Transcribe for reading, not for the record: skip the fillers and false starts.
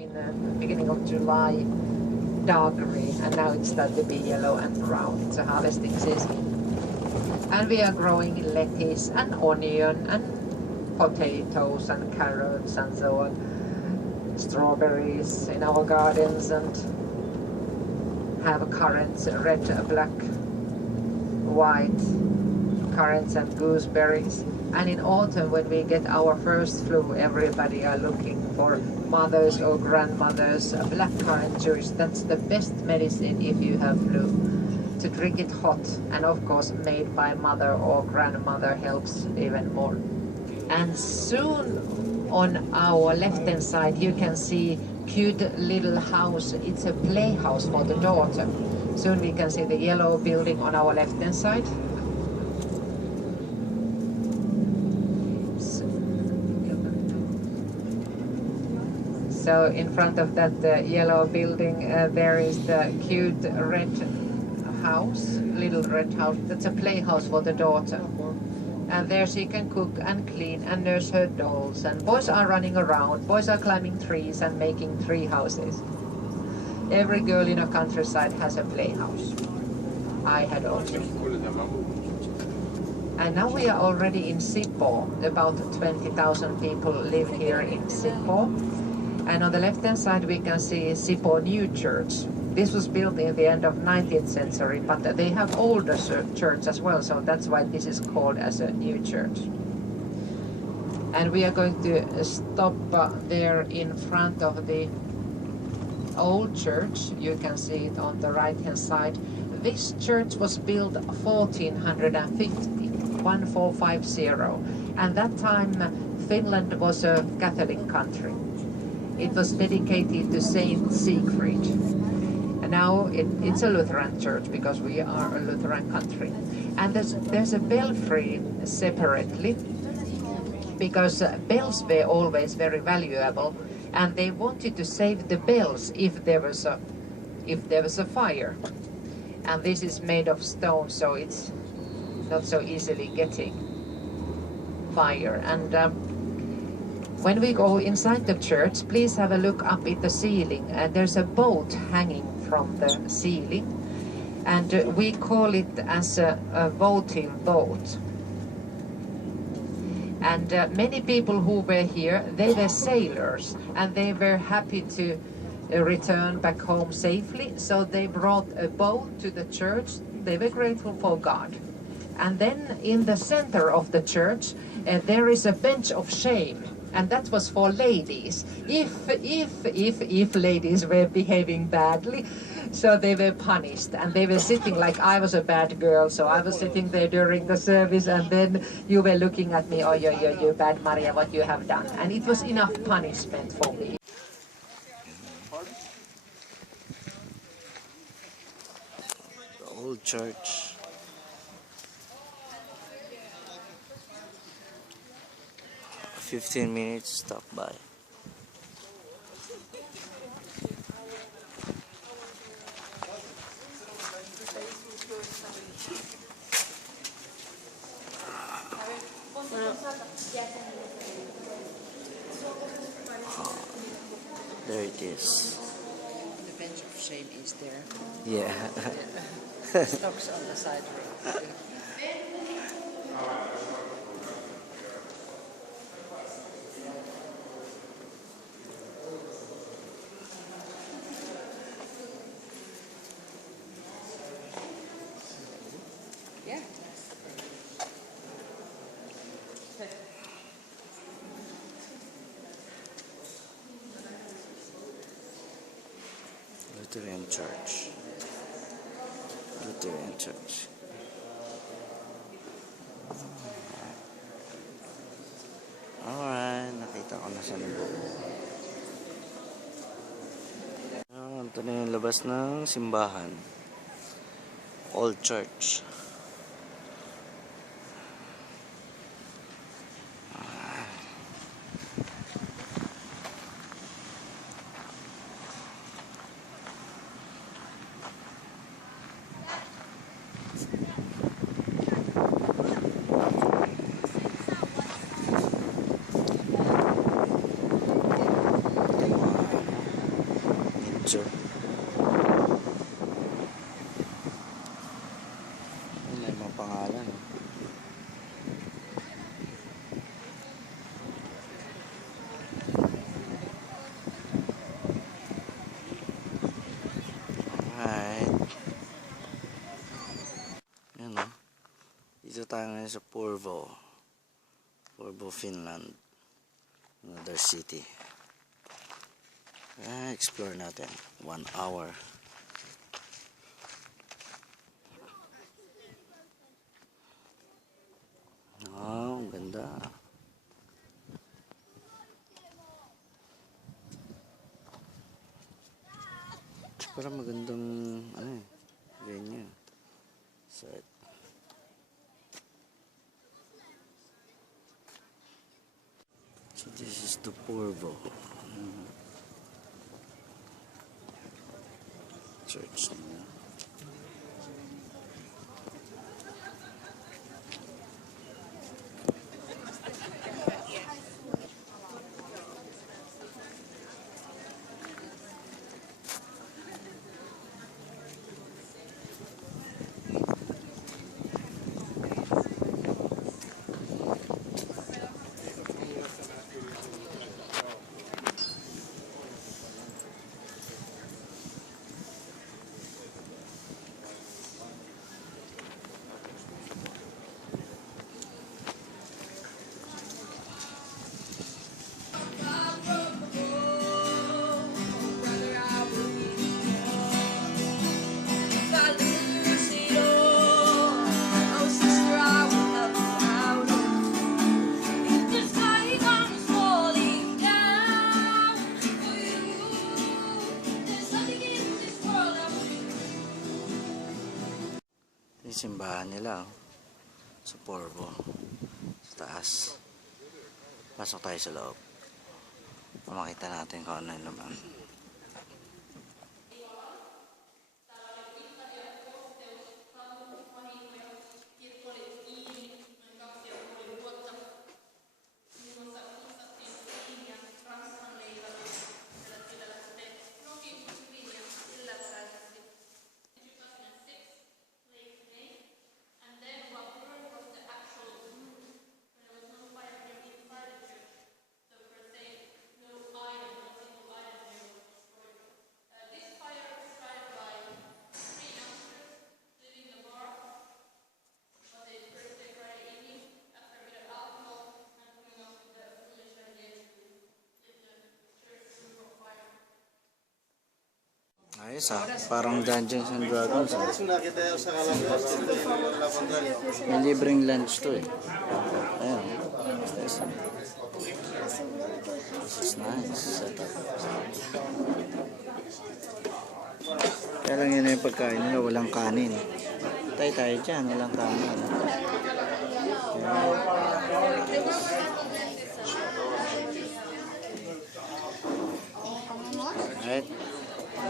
in the beginning of July, dark green, and now it started to be yellow and brown. It's a harvesting season. And we are growing lettuce and onion and potatoes and carrots and so on. Strawberries in our gardens, and have currants, red, black, white, currants and gooseberries. And in autumn, when we get our first flu, everybody are looking for mothers or grandmothers blackcurrant juice. That's the best medicine if you have flu. To drink it hot, and of course made by mother or grandmother helps even more. And soon on our left hand side you can see cute little house. It's a playhouse for the daughter. Soon we can see the yellow building on our left hand side. So in front of that yellow building there is the cute red house, little red house. That's a playhouse for the daughter. And there she can cook and clean and nurse her dolls. And boys are running around. Boys are climbing trees and making tree houses. Every girl in a countryside has a playhouse. I had also. And now we are already in Sipoo. About 20,000 people live here in Sipoo. And on the left hand side we can see Sipoo New Church. This was built in the end of 19th century, but they have older church as well, so that's why this is called as a new church. And we are going to stop there in front of the old church. You can see it on the right hand side. This church was built 1450, and that time Finland was a Catholic country. It was dedicated to Saint Siegfried. And now it's a Lutheran church because we are a Lutheran country. And there's a belfry separately because bells were always very valuable, and they wanted to save the bells if there was a fire. And this is made of stone, so it's not so easily getting fire. And when we go inside the church, please have a look up at the ceiling. There's a boat hanging from the ceiling, and we call it as a votive boat. And many people who were here, they were sailors, and they were happy to return back home safely, so they brought a boat to the church. They were grateful for God. And then in the center of the church there is a bench of shame, and that was for ladies. If ladies were behaving badly, so they were punished, and they were sitting like I was a bad girl, so I was sitting there during the service, and then you were looking at me, oh you bad Maria, what you have done. And it was enough punishment for me. The old church. A 15 minutes stop by. There it is. The bench of shame is there. Yeah. Stocks on the side road. Yeah. Lutheran Church. Lutheran Church. Alright, nakita ko na siya ng buo. Ito na yung labas ng simbahan. Old Church. picture. May mga pangalan. Alright. Yan o. Dito tayo ngayon sa Porvoo, Finland. Another city. Explore natin. 1 hour. Oh, ang ganda. Parang magandang ganyan. Set. So this is the Porvoo. Church nila. Yung simbahan nila sa Porvoo, sa taas. Pasok tayo sa loob. Makita natin kung ano yung naman. Ayos parang Dungeons and Dragons. May libreng lunch to eh. Ayan. This is nice setup. Kaya lang yun yung pagkain nila, walang kanin. Tayo dyan, walang kanin.